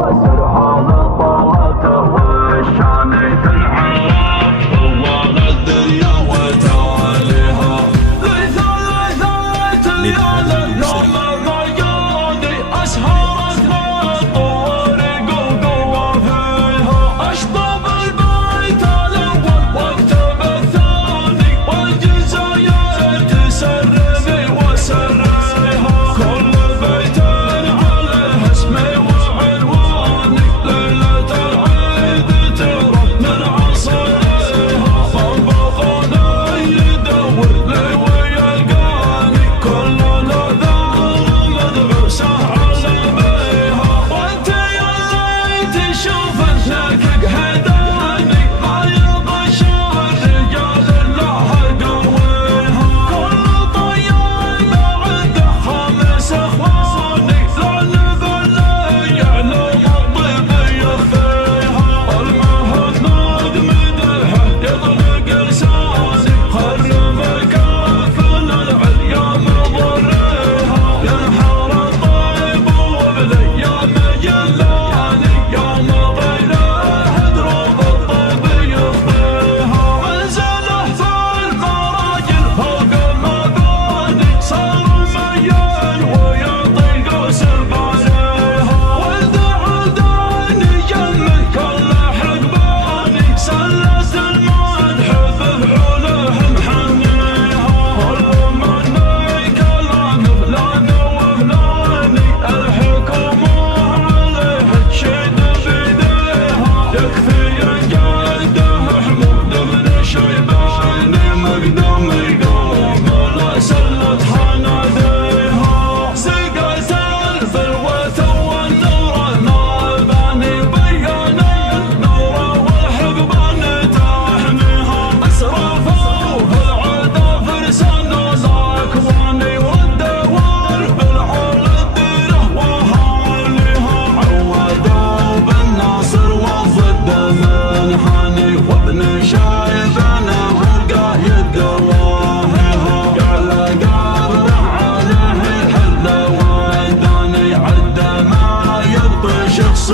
سرها لطلته والشاني تنعرف طوال الدنيا وتواليها. ليث ليال اليوم الرياضي أسهرتها الطوارق وقوافيها. أشطب البيت الأول واكتب الثاني والجزاير تسربي وسريها. كل بيت عليه اسمي وعنواني ليلة العيد تروح من عصريها. رمضان يدور لي ويلقاني كل الأذان مدعوسة على بيها. وانت يا ليت تشوف الشاكك هداني ما يغش الرجال الله قويها. كل طيار عنده خمس اخواني لعن باللي يعلم الطيب يخفيها. المهند مدحه يطلق لساني خرب الكافل العليا مضريها. ينحر الطيب وبالايام جلاني يوم ضيله دروب الطيب يخفيها. منزله في المراجل فوق المباني صار ميال ويعطي قوس باريها. ولد عداني يمن كل حقباني سلس المدح بفعوله محنيها. كل مني كلام فلان وفلاني الحكومة عليه تشيد بيديها. يكفي جده حمود بن شيباني مقدم يقوم لا سلت حناديها. سقت الفلوة والنور ناباني بيان النور والحقبان تحميها. اسرافوا في العدا فرسان الاكواني والدوار بالعول الديره واهاليها. عودوا بالناصر والضد منحني وابن شايبانه وقايد قواهيها. قال قابله عليه الحل وداني عد ما يبطي شخص